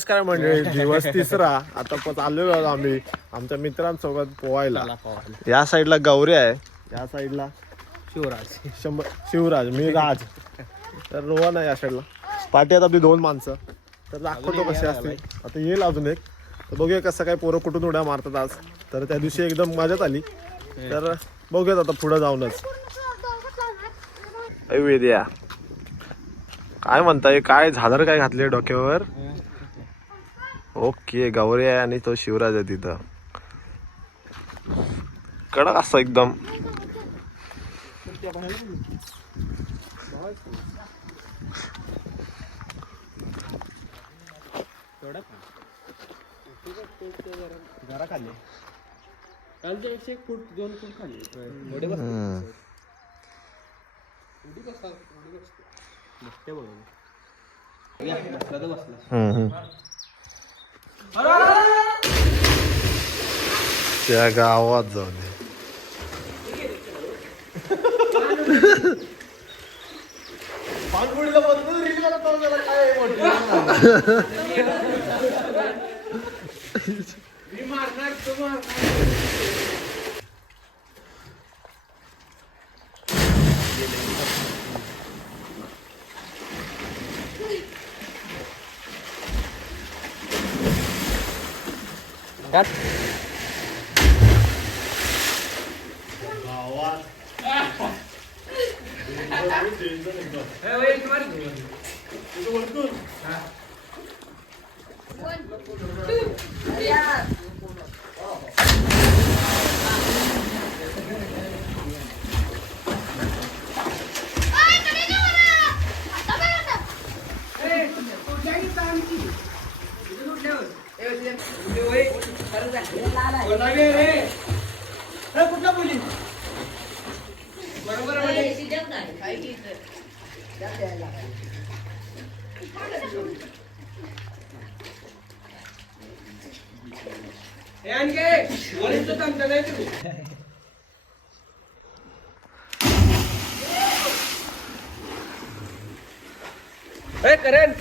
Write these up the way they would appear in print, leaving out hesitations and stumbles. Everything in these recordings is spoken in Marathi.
नमस्कार मंडळी, दिवस तिसरा. आता आलेलो आम्ही आमच्या मित्रांसोबत पोहायला. या साईडला गौरी आहे, या साईडला शिवराज, मी राज, तर रोहन आहे या साईडला. पाठी आता आपली 2 माणसं, तर दाखवतो कसे असते. आता येईल अजून एक, तर बघूया कसं काय पोरं कुठून उड्या मारतात आज. तर त्या दिवशी एकदम मजाच आली, तर बघूयात आता पुढं जाऊनच. वेद्या काय म्हणताय, काय झालर काय घातले डोक्यावर? ओके, गौरी आहे आणि तो शिवराज आहे तिथं. कडक असं एकदम. जरा खाली कालच्या 1 फूट 2 फूट खाली त्या गावात जाऊन कुठला बोली बरोबर करेन.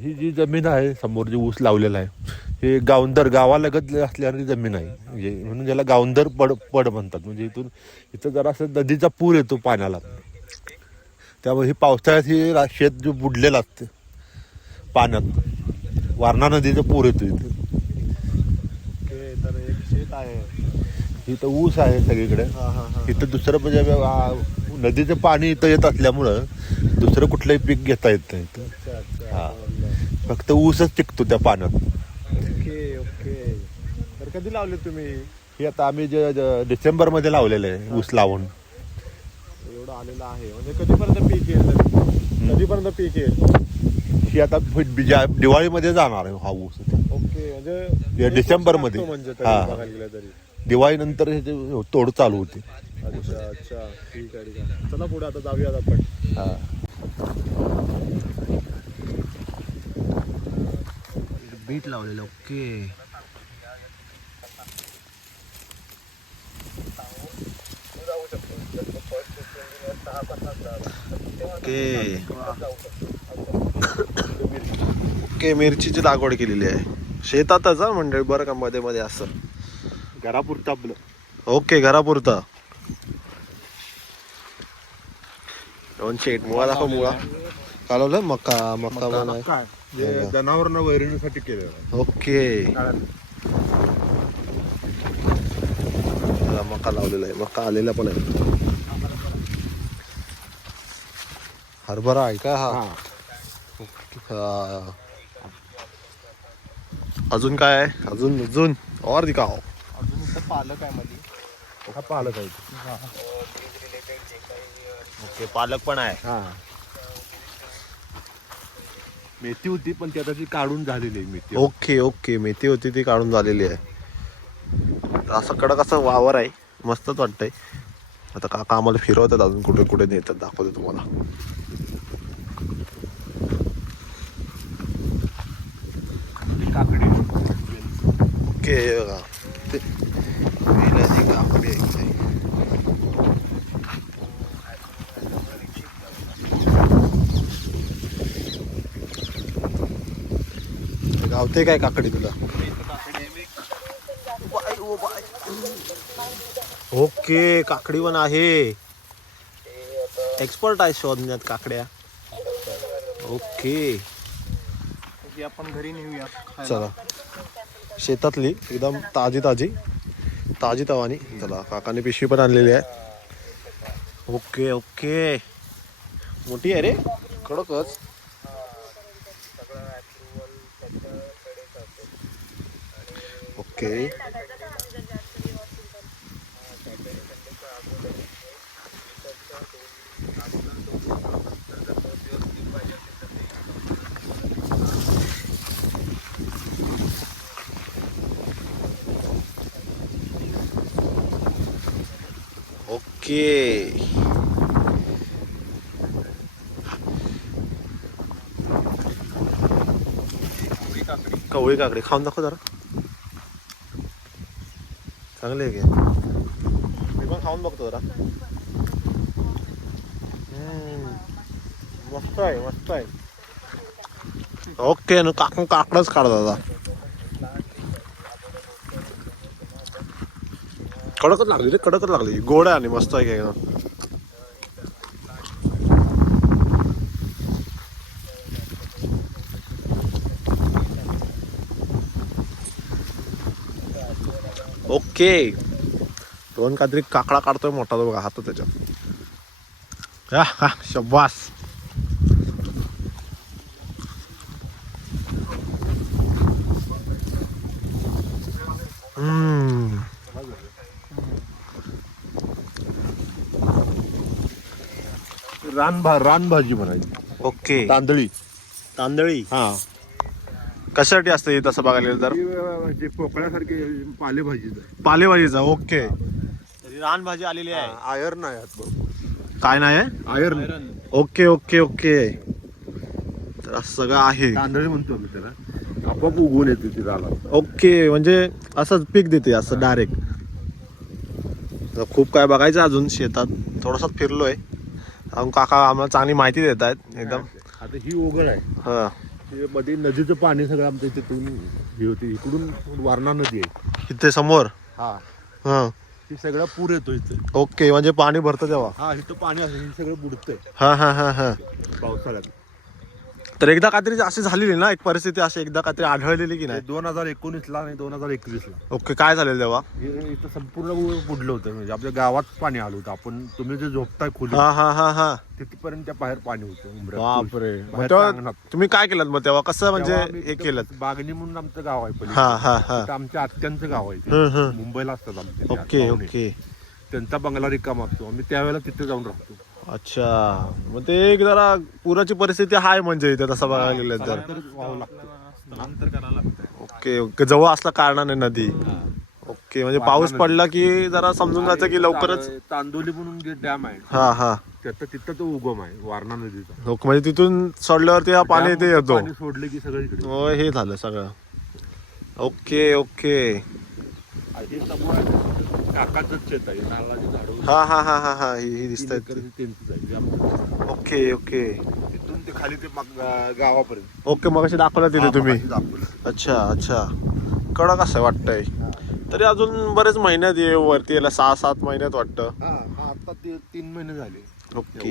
ही जी जमीन आहे समोर जी ऊस लावलेला आहे, हे गावंदर गावालगत असणारी जमीन आहे. म्हणजे म्हणून ज्याला गावंदर पड म्हणतात. म्हणजे इथं जरा असं नदीचा पूर येतो पाण्याला, त्यामुळे ही पावसाळ्यात ही शेत जो बुडलेला असते पाण्यात, वारणा नदीचा पूर येतो इथे. तर एक शेत आहे, इथं ऊस आहे सगळीकडे. इथं दुसरं म्हणजे नदीचं पाणी इथं येत असल्यामुळं दुसरं कुठलंही पीक घेता येत नाही इथं. हा, फक्त ऊसच टिकतो त्या पाण्यात. Okay okay. तर कधी लावले तुम्ही? हे आता आम्ही डिसेंबर मध्ये लावलेलं आहे ऊस लावून. एवढं आलेलं आहे म्हणजे कधीपर्यंत पीक येईल? कधीपर्यंत पीक येईल? ही आता दिवाळीमध्ये जाणार आहे हा ऊस. ओके, म्हणजे डिसेंबर मध्ये. म्हणजे तरी दिवाळीनंतर हे तोड चालू होते. अच्छा अच्छा, ठीक आहे ठीक आहे. चला पुढे आता जाऊयात आपण. बीट लावलेलं. Okay, okay okay. मिरचीची लागवड केलेली आहे शेतातच म्हणजे, बरं का, मध्ये मध्ये असं घरापुरतं आपलं. ओके, घरापुरता. दोन शेट मुळा दाखव. मुळा कालवलं. मका पण आहे. जनावरांना वैरणीसाठी केलेलं. ओके, मका लावलेला आहे. मका आलेला पण आहे. हरभरा आहे का? हा. अजून काय आहे? अजून और दिखाओ. अजून पालक आहे मध्ये. हा पालक आहे. ओके, पालक पण आहे. हा, मेथी होती पण ती आता ती काढून झालेली आहे मेथी. ओके ओके, मेथी होती ती काढून झालेली आहे. असं कडक असं वावर आहे, मस्तच वाटतंय. आता काका आम्हाला फिरवतात, अजून कुठे कुठे नेतात, दाखवतो तुम्हाला. काकडी. ओके, बघा ते वेलाची काकडी आहे इथे. गावते काय काकडी तुला? ओके, काकडी पण आहे. एक्सपर्ट आहे शोधण्यात काकड्या. ओके, ही आपण घरी नेऊया खायला. चला शेतातली एकदम ताजी ताजी ताजी तवानी. चला काकाने पिशवी पण आणलेली आहे. ओके ओके, मोठी आहे रे, कडकच. Okay, okay. कवळी काकडी खाऊन दाखव जरा. चांगली आहे की? मी पण खाऊन बघतो जरा. मस्त आहे, मस्त आहे. ओके, काकडच काढ दादा. कडकच लागली रे, कडकच लागली. गोड आहे आणि मस्त आहे की एकदम. ओके, दोन काहीतरी काकडा काढतोय मोठा तो बघा, हात त्याच्यात. हा शब्बास. रानभाजी म्हणायची. ओके, तांदळी. तांदळी हा, कशासाठी असते तसं बघायला गेलं तर? जे पोकळ्यासारखे पालेभाजी. पालेभाजीचा. ओके, रानभाजी आलेली आहे. आयर्न आहे यात बघ. काय नाही आहे? आयर्न. ओके ओके ओके, तर असं सगळं आहे. तांदळी म्हणतो मी त्याला. आपोआप उगवून येते ती रानात. ओके, म्हणजे असंच पीक देते असं डायरेक्ट. खूप काय बघायचं अजून शेतात. थोडंसं फिरलोय. काका आम्हाला चांगली माहिती देत आहेत एकदम. आता ही ओघळ आहे. हा, मध्ये नदीचं पाणी सगळं आमच्या तिथून हे होते. इकडून वारणा नदी आहे. इथे समोर. हा, हा, ती सगळा पूर येतो इथे. ओके, म्हणजे पाणी भरतं तेव्हा. हा, इथं पाणी असं हे सगळं बुडतंय हा हा हा हा. पावसाळ्यात. तर एकदा काहीतरी अशी झालेली ना एक परिस्थिती, अशी एकदा काहीतरी आढळलेली की नाही? 2019ला आणि 2021ला. ओके, काय झालेलं तेव्हा? हे इथं संपूर्ण बुडलं होतं. म्हणजे आपल्या गावात पाणी आलं होतं. आपण तुम्ही जे झोपताय खोली हा हा हा हा. तिथपर्यंत त्या बाहेर पाणी होतं. उंबऱ्यात. बापरे, मग बाहेरच्या तेव्हा अंगणात. तुम्ही काय केलं मग तेव्हा? कसं म्हणजे तेव्हा आम्ही हे तिथं केलं? बागणी म्हणून आमचं गाव आहे पलीकडे. हा हा हा. तिथं आमच्या आत्यांचं गाव आहे ते. हम्म, हम्म. मुंबईला असतात आमचे ते ओके पाहुणे. ओके, त्यांचा बंगला रिकामा असतो. आम्ही त्यावेळेला तिथे जाऊन राहतो. अच्छा. मग ते एक जरा पुराची परिस्थिती आहे म्हणजे इथे तसं बघायला गेलं तर. स्थलांतर व्हावं लागतं. स्थलांतर करायला लागतं. ओके ओके, जवळ असला कारणाने नदी. ओके, म्हणजे पाऊस पडला की जरा समजून जायचं की लवकरच. तांदोली म्हणून जे डॅम आहे हा हा. तिथं तो उगम आहे वारणा नदीचा. ओके, म्हणजे तिथून सोडल्यावरती हा पाणी इथे येतो. पाणी सोडले की सगळं इकडे. हो, हे झालं सगळं. Okay okay. हे समोर आहे, काकाचंच शेत आहे. नारळाची झाडं. हा हा हा हा हा, ही दिसत आहेत. त्यांचंच आहे. जे आमचं. ओके ओके तिथून ते खाली ते गावापर्यंत. ओके, मग कशी दाखवलं तिथे तुम्ही? दाखवलं. अच्छा अच्छा, कडक असं वाटतंय. तरी अजून बरेच महिन्यात ये वरती याला, 6-7 महिन्यात वाटतं. हा, आता ते 3 महिने झाले. ओके,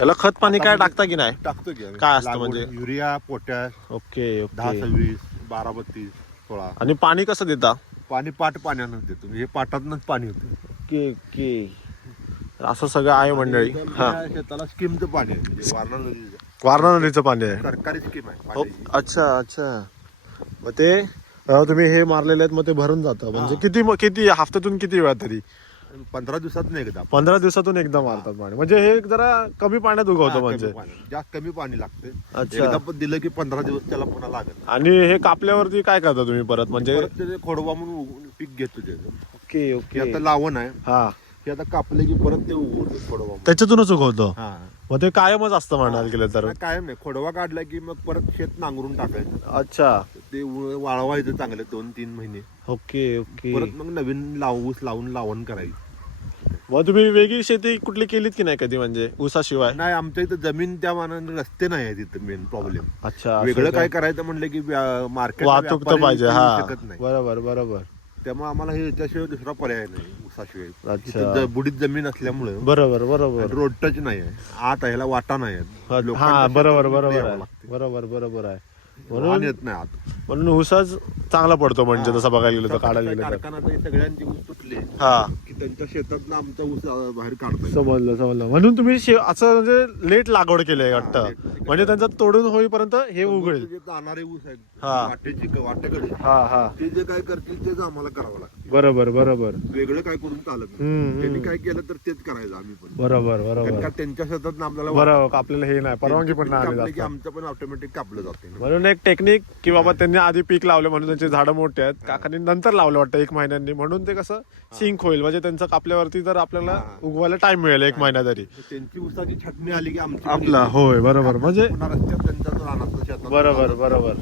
याला खत पाणी काय टाकता की नाही? टाकतो की आम्ही. काय असतं लागवड, म्हणजे? Urea, potash, okay 10-26, 12-32, 16. आणि पाणी कसं देता? पाणी पाण्यानंच देतो. हे पाटातनच पाणी होतं. ओके ओके, असं सगळं आहे मंडळी. हा, त्या शेताला स्कीमचं पाणी आहे. म्हणजे वारणा नदीचं वारणा नदीचं पाणी आहे. सरकारी स्कीम आहे ओ, पाण्याची. अच्छा अच्छा. मग ते तुम्ही हे मारलेले आहेत, मग ते भरून जातं. म्हणजे किती हफ्त्यातून किती वेळा तरी? 15 दिवसात नाही एकदा. 15 दिवसातून एकदा मारतात पाणी. म्हणजे हे जरा कमी पाण्यात उगवतं म्हणजे. जास्त कमी पाणी लागते. अच्छा. एकदा पण दिलं की 15 दिवस त्याला पुन्हा लागत. आणि हे कापल्यावरती काय करता तुम्ही परत म्हणजे? परत ते खोडवा म्हणून पीक घेतो त्याचं. ओके हे ओके. आता लावण आहे. हा, हे आता कापले की परत ते उगवतो खोडवा म्हणून. त्याच्यातूनच उगवतं. हा, मग ते कायमच असतं म्हणायला गेलं तर. कायम नाही. खोडवा काढला की मग परत शेत नांगरून टाकायचं. अच्छा. ते वाळवायचं चांगलं 2-3 महिने. Okay okay. परत मग नवीन ऊस लावून लावण करायची. मग तुम्ही वेगळी शेती कुठली केलीत की नाही कधी म्हणजे ऊसाशिवाय? नाही, आमच्या इथं जमीन त्या मानाने रस्ते नाही आहेत इथं मेन प्रॉब्लेम. अच्छा, असं वेगळं का? काय करायचं म्हणलं की मार्केट वाहतूक तर पाहिजे. हा शकत नाही. बरोबर बरोबर. त्यामुळे आम्हाला हे याच्याशिवाय दुसरा पर्याय नाही ऊसाशिवाय. अच्छा. इथं बुडीत जमीन असल्यामुळे बरोबर बरोबर. रोड टच नाही आहे, आत ह्याला वाटा नाही आहे. हा लोकांच्या बरोबर शेतातून बरोबर यावं आहे. लागते. बरोबर बरोबर आहे. वाहन म्हणून येत नाही आत. म्हणून ऊसाच चांगला पडतो म्हणजे तसं बघायला गेलं तर, ऊसाचा काढायला कसं गेलं तर. कारखाना तर सगळ्यांचे ऊस तुटले हा की त्यांच्या शेतात आमचा ऊस बाहेर काढता येईल. समजलं समजलं. म्हणून तुम्ही असं म्हणजे लेट लागवड केली आहे late. वाटतं, म्हणजे त्यांचं तोडून होईपर्यंत हे उघडेल. जे जाणारे ऊस आहेत हा. वाटेकडे हा हा ते जे काय करतील तेच आम्हाला करावं लागतं. बरोबर बरोबर. वेगळं काय करून चालत नाही. हम्म, त्यांनी काय केलं तर तेच करायचं आम्ही पण. बरोबर कारण बरोबर का त्यांच्या शेतात आपल्याला बरोबर. आपल्याला हे नाही परवानगी पण नाही आली कापलं की जास्त. आमचं पण ऑटोमॅटिक कापलं जाते. म्हणून एक टेक्निक की बाबा त्यांनी आधी पीक लावले म्हणून त्यांची झाडं मोठी आहेत, काकांनी नंतर लावलं वाटतं 1 महिन्यांनी, म्हणून ते कसं सिंक होईल, म्हणजे त्यांचं कापल्यावरती तर आपल्याला उगवायला टाइम मिळेल 1 महिना तरी. त्यांची ऊसाची छटणी आली की आमची आपला होय बरोबर. म्हणजे पुन्हा रस्त्यात त्यांच्याच रानातलं शेतात बरोबर बरोबर.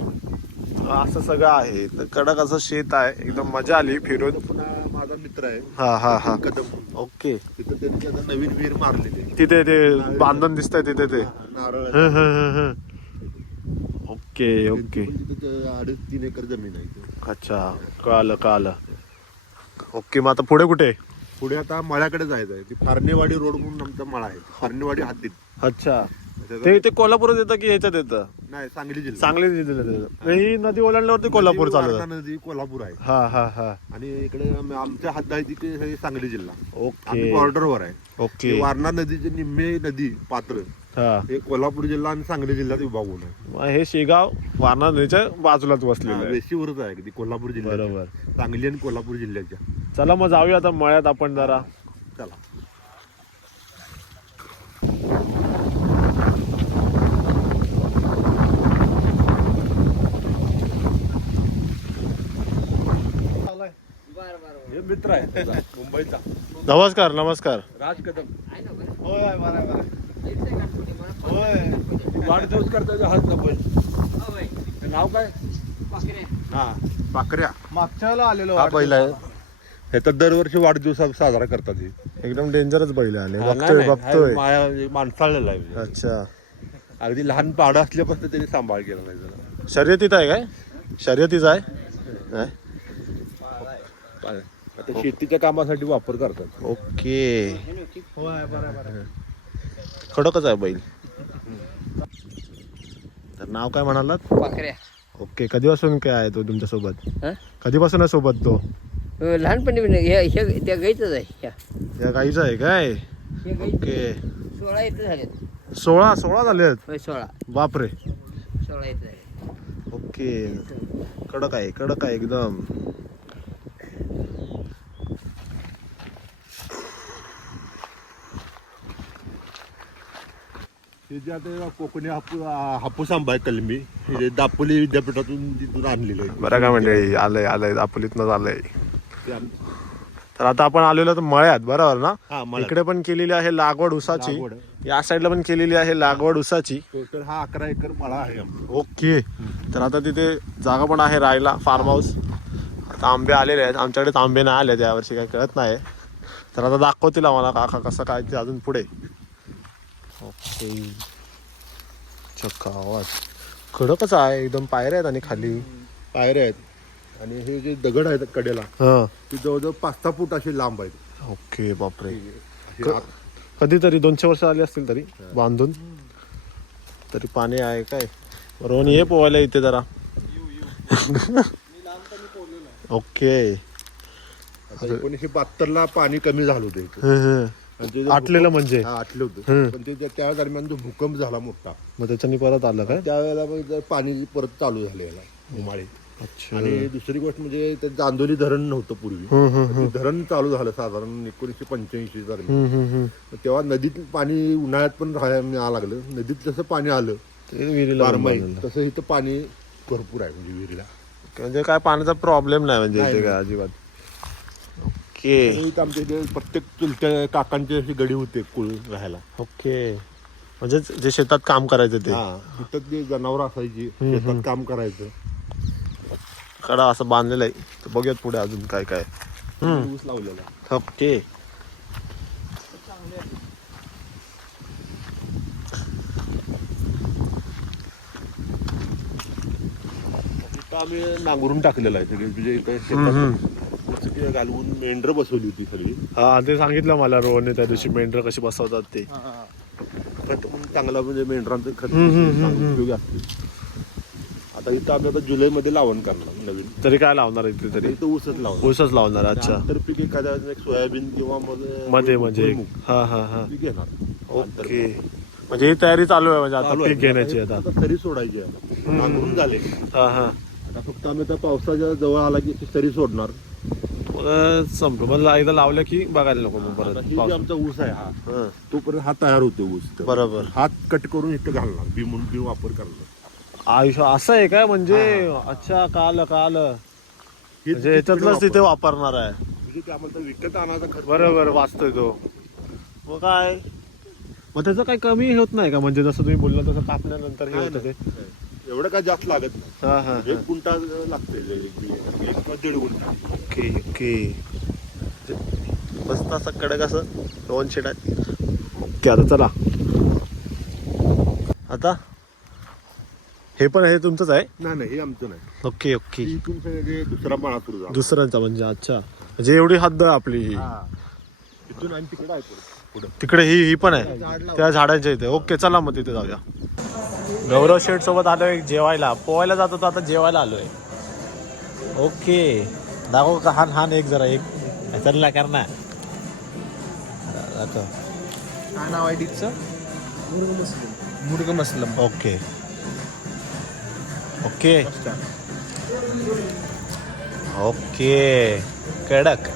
असं सगळं आहे. तर कडक असं शेत आहे, एकदम मजा आली फिरून. पुन्हा माझा मित्र आहे हा हा हा. कदम, ओके. तिथं त्यांनी आता नवीन विहीर मारलेली आहे. तिथे ते बांधून दिसतंय तिथे ते. नारळ हं, हं, हं, हं. Okay okay. तिथं 2.5-3 एकर जमीन आहे इथं. अच्छा, कळालं कळालं. ओके, मग आता पुढे कुठे? पुढे आता मळ्याकडे जायचं आहे. ती फारणेवाडी रोड म्हणून आमचा मळा आहे. फारणेवाडी हद्दीत. अच्छा, ते कोल्हापूरात येतं की ह्याच्यात येतं? नाही, सांगली जिल्हा. सांगली जिल्ह्यात येतं. ही नदी ओलांडल्यावरती कोल्हापूर चालू वारणा नदी कोल्हापूर आहे. हा हा हा. आणि इकडे आमच्या हद्द आहे तिथे हे सांगली जिल्हा. ओके आम्ही बॉर्डरवर आहे. ओके. वारणा नदीचे निम्मे नदी पात्र हा. हे कोल्हापूर जिल्हा आणि सांगली जिल्ह्यात विभागून आहे. मग हे शेगाव वारणा नदीच्या बाजूलाच वसलेलं आहे. वेशीवरच आहे अगदी कोल्हापूर जिल्ह्यात. बरोबर. सांगली आणि कोल्हापूर जिल्ह्याच्या. चला मग जाऊया आता मळ्यात आपण जरा. चला. हे मित्र आहे त्याचा, मुंबईचा नमस्कार नमस्कार. राज कदम. होय बरोबर. होय. वाढदिवस करता हात नकोय. नाव काय? हा, पाकऱ्या. मागच्या वेळेला आलेलो. हा पहिला आहे. हे तर दरवर्षी वाढदिवस साजरा करतात हे. एकदम डेंजरच बैल आले. हा, नाही, बघतोय नाही, बघतोय. हा माणसाळलेला आहे म्हणजे. अच्छा, अगदी लहान पाडं असल्यापासून त्यांनी सांभाळ केला नाही जरा. शर्यतीत आहे काय? शर्यतीच आहे नाही? आता शेतीच्या कामासाठी वापर करतात. ओके. खडकच आहे बैल. तर नाव काय म्हणालात? पाखऱ्या. ओके. कधीपासून काय आहे तो तुमच्या सोबत? हं? कधीपासून आहे सोबत तो? लहानपणी त्या गाईचंच आहे ह्या. या गाईचा आहे काय? हे गाईचं ओके. 16 येतं झालेत. 16 झालेत. होय 16 बापरे. 16 येतं झाले. ओके. कडक आहे एकदम. हे जे आता कोकणी हापूस आंबा आहे कलमी, हे दापोली विद्यापीठातून तिथून आणलेलं आहे. बरं का मंडळी, आलंय दापोलीतनंच आलंय. ते आम- तर आता आपण आलेलो तर मळ्यात, बरोबर ना? हा, मळ्यात. इकडे पण केलेली आहे लागवड ऊसाची. लागवड. या साईडला पण केलेली आहे लागवड ऊसाची. टोटल हा 11 एकर मळा आहे आमचा. ओके. तर आता तिथे जागा पण आहे राहायला, फार्म हाऊस. आता आंबे आलेले आहेत, आमच्याकडे आंबे नाही आले यावर्षी, काही कळत नाही. तर आता दाखवतील आम्हाला काका कसं काय ते अजून पुढे. ओके. चक्का आवाज खडकच आहे एकदम. पायऱ्या आहेत आणि खाली पायऱ्या आहेत आणि हे जे दगड आहेत कडेला हा. ते जवळजवळ 5-6 फूट असे लांब आहेत. ओके. बापरे. असे आत- कधीतरी 200 वर्ष आली असतील तरी बांधून. तरी पाणी आहे काय? रोहन ये पोवायला इथे जरा. ओके. आता 1972 पाणी कमी झालं होतं इथे. हं, हं. आणि ते जे आटलेलं म्हणजे? हा, आटलं होतं. हम्म. पण ते त्या दरम्यान जो भूकंप झाला मोठा, मग त्याच्यानी परत आलं काय? त्यावेळेला मग जर पाणी परत चालू झाले उमाळे. अच्छा. आणि दुसरी गोष्ट म्हणजे ते चांदोली धरण नव्हतं पूर्वी. हं, हं, हं. ते धरण चालू झालं साधारण 1985 दरम्यान. हं, हं, हं. तेव्हा नदीत पाणी उन्हाळ्यात पण राहायला लागलं. नदीत जसं पाणी आलं ते विहिरीला बारमाही, बांधलेलं. तसं इथं पाणी भरपूर आहे म्हणजे विहिरीला. म्हणजे काय पाण्याचा प्रॉब्लेम नाही म्हणजे नाही, इथे काय अजिबात. ओके. आणि इथं आमच्या इथे प्रत्येक चुलत्या काकांचे अशी गडी होते कुळ राहायला. ओके. म्हणजे जे शेतात काम करायचं ते. हा, तिथं जे जनावर असायची शेतात काम करायचं. कडा असं बांधलेलं आहे. तर बघूयात पुढे अजून काय काय. ऊस लावलेला. ओके. इथं आम्ही नांगरून टाकलेलं आहे सगळे म्हणजे इथं शेतात उचकी घालवून मेंढरं बसवली होती सगळी. हा ते सांगितलं मला रोहनने त्या दिवशी मेंढर कशी बसवतात ते. खत म्हणून चांगला म्हणजे मेंढरांचं खत चांगलं उपयोगी असते. आता इथं आम्ही आता जुलैमध्ये लावण करणार नवीन. तरी काय लावणार आहे इथे तरी? इथं ऊसच लावणार. ऊसच लावणार. अच्छा. तर पीक एखाद्या एक सोयाबीन किंवा मध्ये म्हणजे भुईमुग हा हा हा पीक घेणार. ओके. म्हणजे ही तयारी चालू आहे म्हणजे आता चालू आहे. पीक घेण्याची आता. आता सरी सोडायची आता नांगरून झाले. हा हा आता फक्त आम्ही आता पावसाच्या जवळ आला की ती सरी सोडणार. संपलं मला एकदा लावलं की बघायला नको मग आता परत ही जी आमचा ऊस आहे हा हा. तोपर्यंत हा तयार होतो ऊस. बरोबर. हात कट करून इथं घालणार बी म्हणून बी वापर करणार. आयुष्य असं आहे काय म्हणजे? अच्छा काल काल म्हणजे याच्यातलंच तिथे वापरणार आहे. म्हणजे ते आम्हाला विकत आणायचा खर्च. बरोबर वाचतोय तो. मग काय मग त्याचं काही कमी होत नाही का? म्हणजे जसं तुम्ही बोलला तसं कापल्यानंतर हे होतं ते. एवढं काय जास्त लागत नाही. हा हा 1 गुंठा लागते 1.5 गुंठा. Okay okay. मस्त असं कडक असं 2 शेड आहे. ओके आता चला आता हे पण हे तुमचंच आहे? नाही हे आमचं नाही. Okay okay. इथून सगळे दुसरा माळा सुरू झाला. दुसऱ्यांचा म्हणजे. अच्छा म्हणजे एवढी हद्द आहे आपली ही. इथून आणि तिकडे आहे पुढे. तिकडे ही पण आहे त्या झाडांच्या इथे. ओके चला मग तिथे जाऊया. गौरव शेठ सोबत आलोय जेवायला. पोहायला जातो तो आता जेवायला आलोय. ओके दाखव का. हान हान एक जरा एक चल करणार. काय नाव आहे डिशचं? मुर्ग मसलम. ओके ओके ओके कडक.